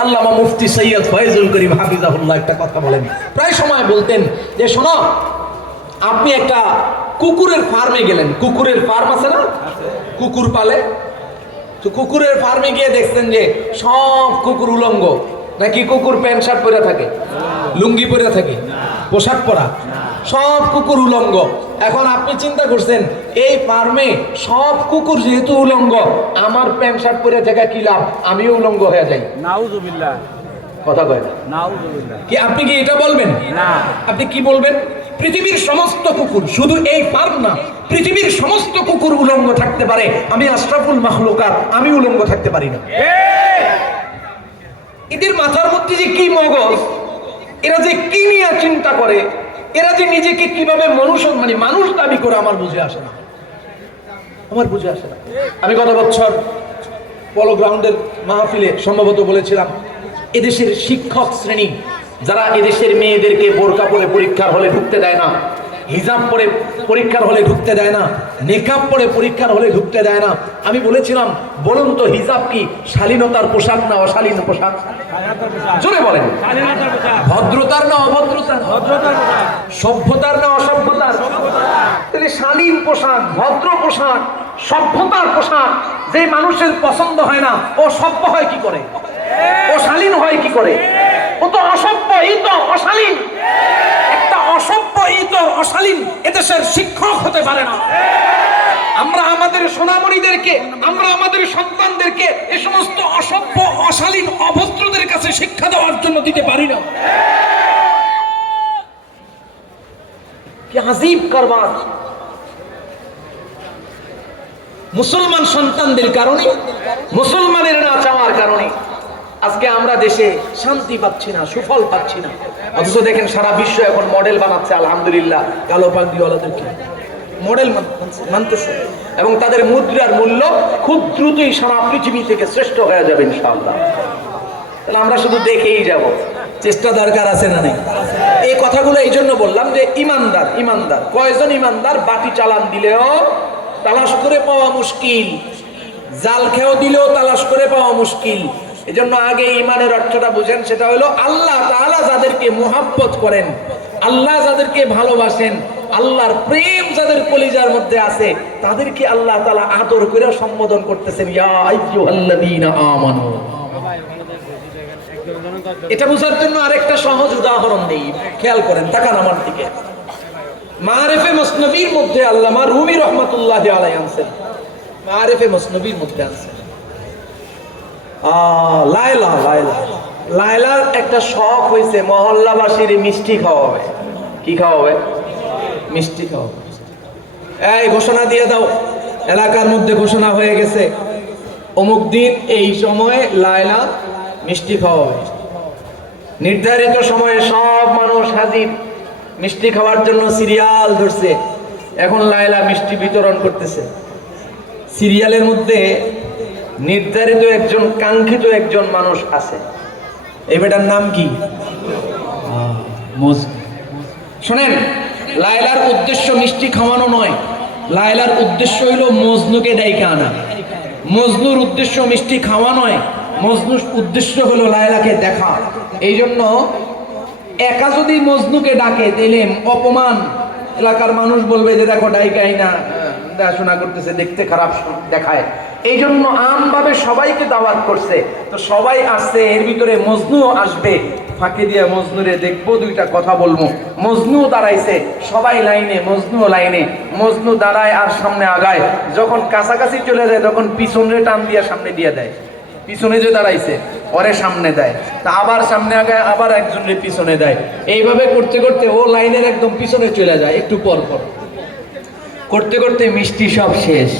আল্লামা মুফতি সৈয়দ ফয়জুল করিম হাফিজাহুল্লাহ একটা কথা বলেন। প্রায় সময় বলতেন যে, শোনো, আপনি একটা কুকুরের ফার্মে গেলেন। কুকুরের ফার্ম আছে না? কুকুর পালে। তো কুকুরের ফার্মে গিয়ে দেখছেন যে, সব কুকুর উলঙ্গ। নাকি কুকুর প্যান্ট শার্ট পরে থাকে? লুঙ্গি পরে থাকে? পোশাক পরা? সব কুকুর উলঙ্গ। এখন আপনি চিন্তা করছেন এই ফার্মে সব কুকুর যেহেতু উলঙ্গ আমার প্যান্ট শার্ট পরে থাকা কি লাভ? আমিও উলঙ্গ হয়ে যাই। নাউজুবিল্লাহ। কথা কয় না। কি আপনি কি এটা বলবেন? না। আপনি কি বলবেন? পৃথিবীর সমস্ত কুকুর শুধু এই ফার্ম না পৃথিবীর সমস্ত কুকুর উলঙ্গ থাকতে পারে। আমি আশরাফুল মাহলুকার আমি উলঙ্গ থাকতে পারি না। এদের মাথার মধ্যে যে কি মগজ এরা যে কি নিয়ে চিন্তা করে এরা যে নিজেকে কীভাবে মানুষ মানে মানুষ দাবি করে আমার বুঝে আসে না। আমার বুঝে আসে না। আমি গত বছর পলো গ্রাউন্ডের মাহফিলে সম্ভবত বলেছিলাম, এদেশের শিক্ষক শ্রেণি, যারা এদেশের মেয়েদেরকে বোরকা পরে পরীক্ষার হলে ঢুকতে দেয় না হিজাব পরে পরীক্ষার হলে ঢুকতে দেয় না, নেকাব পরে পরীক্ষার হলে ঢুকতে দেয় না। আমি বলেছিলাম, বলুন তো হিজাব কি? শালীনতার পোশাক না অশালীন পোশাক? জোরে বলেন। ভদ্রতার না অভদ্রতার? ভদ্রতার সভ্যতার না অসভ্যতার? তাহলে শালীন পোশাক, ভদ্র পোশাক, সভ্যতার পোশাক, যে মানুষের পছন্দ হয় না, ও সভ্য হয় কি করে? ও শালীন হয় কি করে? ও তো অসভ্য, এই তো অশালীন একটা অসভ্য এই তো এদেশের শিক্ষক হতে পারে না। আমরা আমাদের সোনামণিদেরকে, আমরা আমাদের সন্তানদেরকে এ সমস্ত অসভ্য, অশালীন, অভদ্রদের কাছে শিক্ষা দেওয়ার জন্য দিতে পারি না। কি কারবার। মুসলমান সন্তানদের কারণে, মুসলমানের না চাওয়ার কারণে। আজকে আমরা দেশে শান্তি পাচ্ছি না, সুফল পাচ্ছি না। অথচ দেখেন সারা বিশ্ব এখন মডেল বানাচ্ছে, আলহামদুলিল্লাহ। কালো পাগড়িওয়ালাদেরকে মডেল মানতেছে। এবং তাদের মুদ্রার মূল্য খুব দ্রুতই সারা পৃথিবী থেকে শ্রেষ্ঠ হয়ে যাবে, ইনশাআল্লাহ। তাহলে আমরা শুধু দেখেই যাব। চেষ্টা দরকার আছে না নেই? এই কথাগুলো এই জন্য বললাম যে ইমানদার ইমানদার। কয়জন ইমানদার বাটি চালান দিলেও তালাশ করে পাওয়া মুশকিল? জাল খেয়েও দিলেও তালাশ করে পাওয়া মুশকিল? এজন্য আগে ইমানের অর্থটা বুঝেন, সেটা হলো আল্লাহ তাআলা যাদেরকে মোহাব্বত করেন, আল্লাহ যাদেরকে ভালোবাসেন, আল্লাহর প্রেম যাদের কলিজার মধ্যে আছে, তাদেরকে আল্লাহ তাআলা আদর করে সম্বোধন করতেছেন আমানু। এটা বোঝার জন্য আরেকটা সহজ উদাহরণ দেই, খেয়াল করেন, তাকান আমার দিকে। মারেফে মসনবীর মধ্যে আল্লামা রুমি রহমতুল্লাহ আলাই আনছেন। মারেফে মসনবীর মধ্যে আনছেন। লায়লা লায়লা। লায়লার একটা শখ হয়েছে মহল্লাবাসীর মিষ্টি খাওয়াবে। কি খাওয়াবে? মিষ্টি খাওয়াবে। এই ঘোষণা দিয়ে দাও। এলাকার মধ্যে ঘোষণা হয়ে গেছে। অমুক দিন এই সময়ে লায়লা মিষ্টি খাওয়াবে। নির্ধারিত সময়ে সব মানুষ হাজির। মিষ্টি খাওয়ার জন্য সিরিয়াল ধরছে। এখন লায়লা মিষ্টি বিতরণ করতেছে। সিরিয়ালের মধ্যে নির্ধারিত একজন কাঙ্ক্ষিত একজন মানুষ আছে। এই বেটার নাম কি? শোনেন লায়লার উদ্দেশ্য মিষ্টি খাওয়ানো নয়। লায়লার উদ্দেশ্য হইল মজনুকে ডাইকা আনা। মজনুর উদ্দেশ্য মিষ্টি খাওয়া নয় মজনুর উদ্দেশ্য হলো লায়লাকে দেখা। এই জন্য একা যদি মজনুকে ডাকে তাইলে অপমান। এলাকার মানুষ বলবে যে দেখো ডাইকাই না। দেখাশোনা করতেছে, দেখতে খারাপ দেখায়। এই জন্য আমভাবে সবাইকে দাওয়াত করছে। তো সবাই আসছে, এর ভিতরে মজনুও আসবে। ফাঁকে দিয়ে মজনুরে দেখব, দুইটা কথা বলব। মজনু দাঁড়াইছে, সবাই লাইনে, মজনু লাইনে। মজনু দাঁড়ায় আর সামনে আগায়। যখন কাছাকাছি চলে যায়, তখন পিছনে টান দিয়ে সামনে দিয়ে দেয়। পিছনে যে দাঁড়াইছে পরে সামনে দেয়। তা আবার সামনে আগায়, আবার একজনের পিছনে দেয়। এইভাবে করতে করতে ও লাইনের একদম পিছনে চলে যায়, একটু পর পর। করতে করতে মিষ্টি সব শেষ।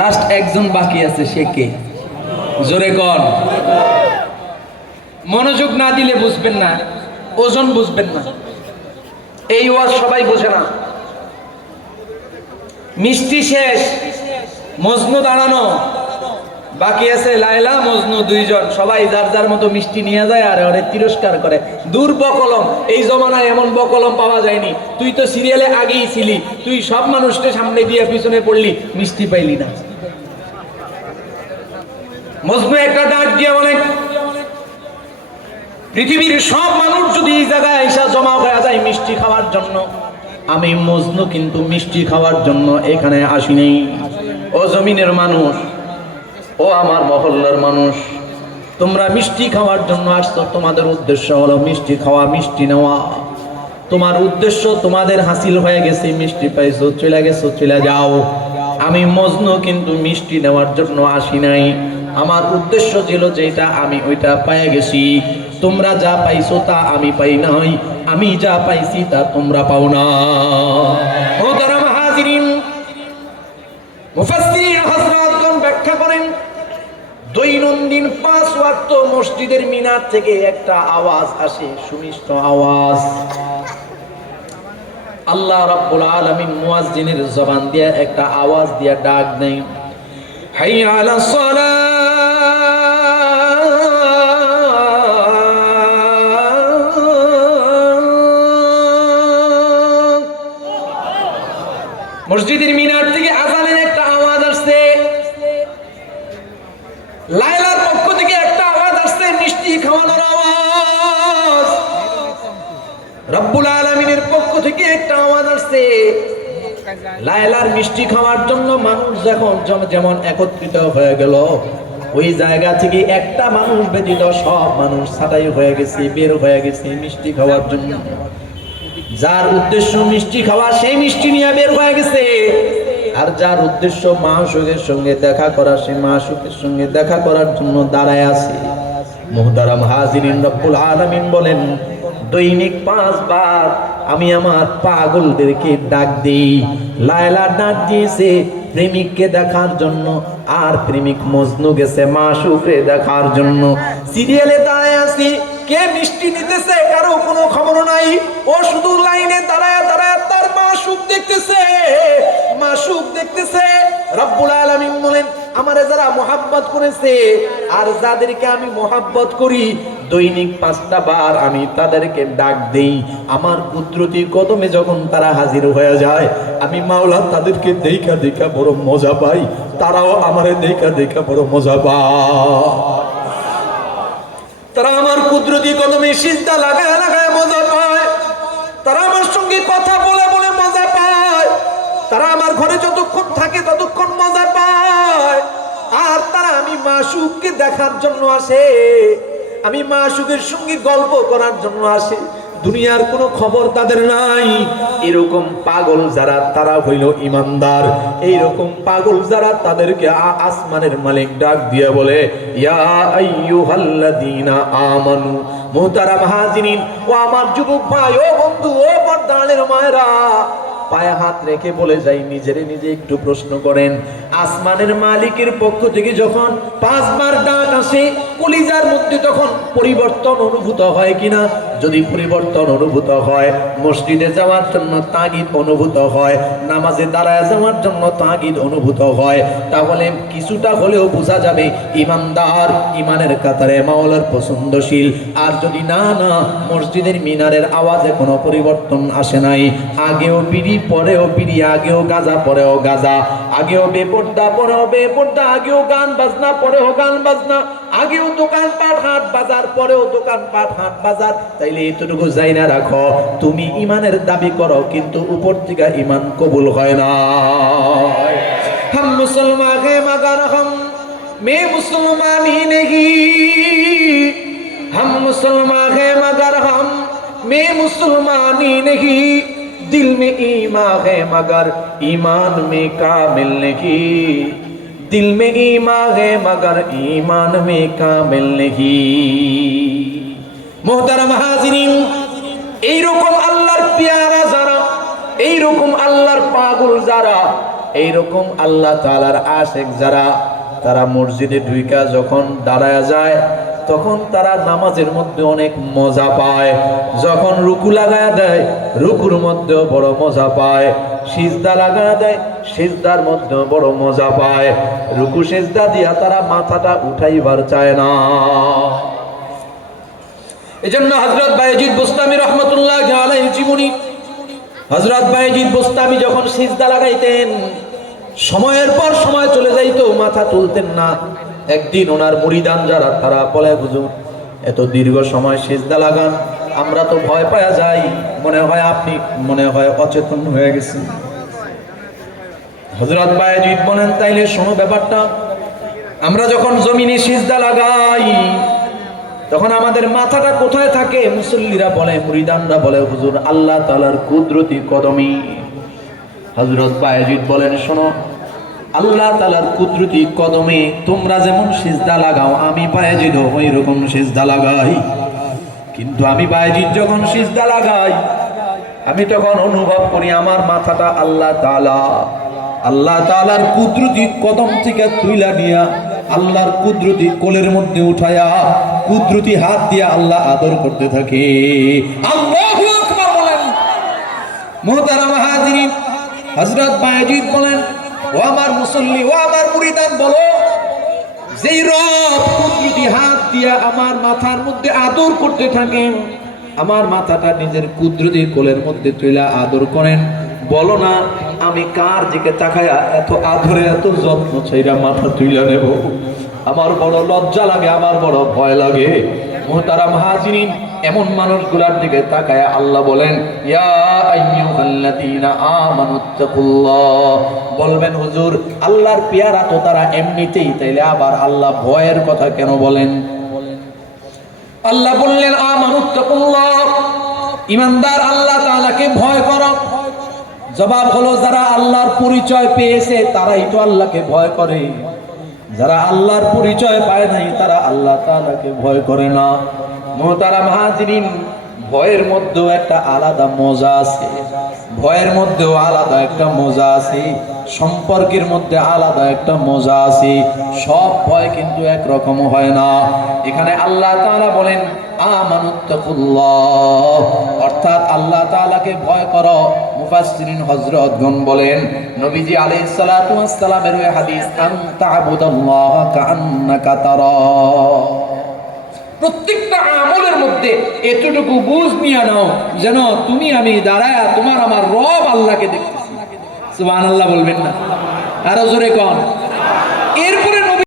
লাস্ট একজন বাকি আছে, সে কে? জোরে কর মনোযোগ না দিলে বুঝবেন না, ওজন বুঝবেন না। এই ওয়াজ সবাই বোঝে না। মিষ্টি শেষ মজনু দাঁড়ানো বাকি আছে লাইলা মজনু দুইজন। সবাই যার যার মতো মিষ্টি নিয়ে যায় আর ওরে তিরস্কার করে। দূর বকলম। এই জমানায় এমন বকলম পাওয়া যায়নি। তুই তো সিরিয়ালে আগেই ছিলি। তুই সব মানুষকে সামনে দিয়ে পিছনে পড়লি। মিষ্টি পাইলি না। মজনু একটা ডাক দিয়ে বলে, পৃথিবীর সব মানুষ যদি এই জায়গায় এসে জমা হয়ে যায় মিষ্টি খাওয়ার জন্য, আমি মজনু কিন্তু মিষ্টি খাওয়ার জন্য এখানে আসিনি। ও জমিনের মানুষ ও আমার মহল্লার মানুষ, তোমরা মিষ্টি খাওয়ার জন্য আসছো। তোমাদের উদ্দেশ্য হলো মিষ্টি খাওয়া, মিষ্টি নেওয়া। তোমার উদ্দেশ্য তোমাদের হাসিল হয়ে গেছে, মিষ্টি পাইছো, চলে গেছো, চলে যাও। আমি মজনু, কিন্তু মিষ্টি নেওয়ার জন্য আসি নাই। আমার উদ্দেশ্য ছিল যেটা আমি ওইটা পেয়ে গেছি। তোমরা যা পাইছো তা আমি পাই নাই। আমি যা পাইছি তা তোমরা পাও না মোহতারাম হাজিরিন মুফাসসিরিন হযরতগণ ব্যাখ্যা করেন দৈনন্দিন পাঁচ ওয়াক্ত মসজিদের মিনার থেকে একটা আওয়াজ আসে, সুমিষ্ট আওয়াজ। আল্লাহ রাব্বুল আলামিন মুয়াজ্জিনের জবান দিয়ে একটা আওয়াজ দিয়ে ডাক দেন হাইয়া আলা সালাহ মসজিদের খাওয়ানোর মিষ্টি খাওয়ার জন্য মানুষ যখন যেমন একত্রিত হয়ে গেল, ওই জায়গা থেকে একটা মানুষ ব্যতীত সব মানুষ ছাটাই হয়ে গেছে, বের হয়ে গেছে মিষ্টি খাওয়ার জন্য। যার উদ্দেশ্য মিষ্টি খাওয়া, সেই মিষ্টি নিয়ে বের হয়ে গেছে। আর যার উদ্দেশ্য মাসুকের সঙ্গে দেখা করা সে মাসুকের সঙ্গে দেখা করার জন্য দাঁড়ায় আছে। মুহতারাম হাজিরিন রব্বুল আলামিন বলেন, দৈনিক পাঁচবার আমি আমার পাগলদেরকে ডাক দিই। লায়লা ডাক দিয়েছে, প্রেমিককে দেখার জন্য, আর প্রেমিক মজনু গেছে মাসুকে দেখার জন্য। সিরিয়ালে দাঁড়ায় আছি, কে মিষ্টি নিতেছে কারও কোনো খবর নাই। ও শুধু লাইনে দাঁড়ায় দাঁড়ায় তার মাসুক দেখতেছে মাসুক দেখতেছে। রব্বুল আলামিন বলেন আমারে যারা মোহাব্বত করেছে, আর যাদেরকে আমি মোহাব্বত করি, দৈনিক পাঁচটা বার আমি তাদেরকে ডাক দেই। আমার কুদরতি কদমে যখন তারা হাজির হয়ে যায়, আমি মাওলা তাদেরকে দেখা দেখা বড় মজা পাই। তারাও আমারে দেখা দেখা বড় মজা পায়। তারা আমার কুদরতি কদমে সিজদা লাগায় লাগায় মজা পায়। তারা আমার সঙ্গে কথা বলে বলে মজা পায়। তারা আমার ঘরে যতক্ষণ থাকে ততক্ষণ মজা পায়। আর তারা আমি মাসুককে দেখার জন্য আসে। আমি মাসুকের সঙ্গে গল্প করার জন্য আসে। দুনিয়ার কোনো খবর তাদের নাই। এরকম পাগল যারা, তারা হইল ইমানদার। এইরকম পাগল যারা তাদেরকে আসমানের মালিক ডাক দিয়ে বলে আমানু, মুহতারাম হাজিরিন, ও আমার যুবক ভাই, ও বন্ধু, ও পর্দানের মায়েরা পায়ে হাত রেখে বলে যাই, নিজেরে নিজে একটু প্রশ্ন করেন। আসমানের মালিকের পক্ষ থেকে যখন পাঁচবার ডাক আসে কলিজার মধ্যে তখন পরিবর্তন অনুভূত হয় কিনা? যদি পরিবর্তন অনুভূত হয়, মসজিদে যাওয়ার জন্য তাগিদ অনুভূত হয়, নামাজে দাঁড়ায় যাওয়ার জন্য তাগিদ অনুভূত হয়, তাহলে কিছুটা হলেও বোঝা যাবে ইমানদার ইমানের কাতারে মাওলার পছন্দশীল। আর যদি না না, মসজিদের মিনারের আওয়াজে কোনো পরিবর্তন আসে নাই, আগেও বিড়ি, পরেও বিড়ি, আগেও গাজা, পরেও গাজা, আগেও বেপর্দা, পরেও বেপর্দা, আগেও গান বাজনা, পরেও গান বাজনা আগেও দোকানপাট, হাট বাজার, পরেও দোকানপাট, হাট বাজার। তাইলে এতটুকু যাই না রাখো, তুমি ইমানের দাবি করো, কিন্তু উপর থেকে ইমান কবুল হয় না। হাম মুসলমান হে মাগার হাম, মে মুসলমান হি নেহি। হাম মুসলমান হে মাগার হাম, মে মুসলমান হি নেহি। দিল মে ইমা হে মাগার, ইমান মে কামিল নেহি। दिल में ईमान है मगर ईमान में कामिल नहीं মোহতারাম হাজিরিন এইরকম আল্লাহর পেয়ারা যারা এইরকম আল্লাহর পাগল যারা এইরকম আল্লাহ তাআলার আশেক যারা তারা মসজিদে ঢুইকা যখন দাঁড়ায় যায় তখন তারা নামাজের মধ্যে অনেক মজা পায় যখন রুকু লাগায় দেয় রুকুর মধ্যেও বড় মজা পায় সিজদা লাগা দেয়, সিজদার মধ্যে বড় মজা পায়। রুকু সিজদা দিয়া তারা মাথাটা উঠাইবার চায় না। এজন্য হজরত বাইজিদ বুস্তামি রহমতুল্লাহ আলাইহি জীবনী হজরত বাইজিদ বুস্তামি যখন সিজদা লাগাইতেন, সময়ের পর সময় চলে যাইতো মাথা তুলতেন না। একদিন ওনার মুরিদান যারা, তারা বলে, হুজুর, এত দীর্ঘ সময় সিজদা লাগান আমরা তো ভয় পাওয়া যাই। মনে হয় আপনি, মনে হয় অচেতন হয়ে গেছেন। হজরত বায়জিৎ বলেন, তাইলে শোনো ব্যাপারটা। আমরা যখন জমিনে সিজদা লাগাই, তখন আমাদের মাথাটা কোথায় থাকে? মুসল্লিরা বলে, মুরিদানরা বলে, হুজুর, আল্লাহ তালার কুদরতি কদমি হজরত বায়জিৎ বলেন, শোনো, আল্লাহ তালার কুদরতি কদমে তোমরা যেমন সিজদা লাগাও, আমি বায়জিৎ ওই রকম সিজদা লাগাই। কিন্তু আমি বায়জিৎ যখন সিজদা লাগাই, আমি তখন অনুভব করি আমার মাথাটা আল্লাহ তালা আল্লাহ তালার কুদরতি কদম থেকে তুইলা নিয়া আল্লাহর কুদরতি কোলের মধ্যে উঠায়া, কুদরতি হাত দিয়া আল্লাহ আদর করতে থাকে। হযরত বায়াজিদ বলেন, ও আমার মুসল্লি, ও আমার মুরিদান, বলো যেই রব কুদরতি হাত দিয়া আমার মাথার মধ্যে আদর করতে থাকেন, আমার মাথাটা নিজের কুদরতি কোলের মধ্যে তুইলা আদর করেন। বলো না, আমি কার দিকে তাকায়া এত আদরে এত যত্ন ছাইরা মাথা তুইলা নেব? আমার বড় লজ্জা লাগে, আমার বড় ভয় লাগে। মোহতারাম হাজিরিন, এমন মানুষগুলার দিকে তাকায় আল্লাহ বলেন বলবেন, হুজুর, আল্লাহর পেয়ারা তো তারা এমনিতেই, তাইলে আবার আল্লাহ ভয়ের কথা কেন বলেন? আল্লাহ বললেন আমানুত্তাকুল্লাহ ইমানদার, আল্লাহ তাআলাকে ভয় করো। জবাব হলো, যারা আল্লাহর পরিচয় পেয়েছে, তারাই তো আল্লাহকে ভয় করে। যারা আল্লাহর পরিচয় পায় নাই, তারা আল্লাহ তাআলাকে ভয় করে না। মোহতারা মাহাজিরিন ভয়ের মধ্যেও একটা আলাদা মজা আছে। ভয়ের মধ্যেও আলাদা একটা মজা আছে। সম্পর্কের মধ্যে আলাদা একটা মজা আছে। সব ভয় কিন্তু একরকম হয় না। এখানে আল্লাহ তাআলা বলেন, আমানুত্তাকুল্লাহ। আল্লাহ তাআলাকে ভয় করো। মুফাসসিরিন হযরতগণ বলেন, নবীজি আলাইহিস সালাতু ওয়াস সালামের ওই হাদিস, আন কাআন্নাকা তারা। প্রত্যেকটা আমলের মধ্যে এতটুকু বুঝ নিয়ে নাও, যেন তুমি আমি দাঁড়ায় তোমার আমার রব আল্লাহকে দেখতেছি। সুবহানাল্লাহ বলবেন না। আরও জোরে কন।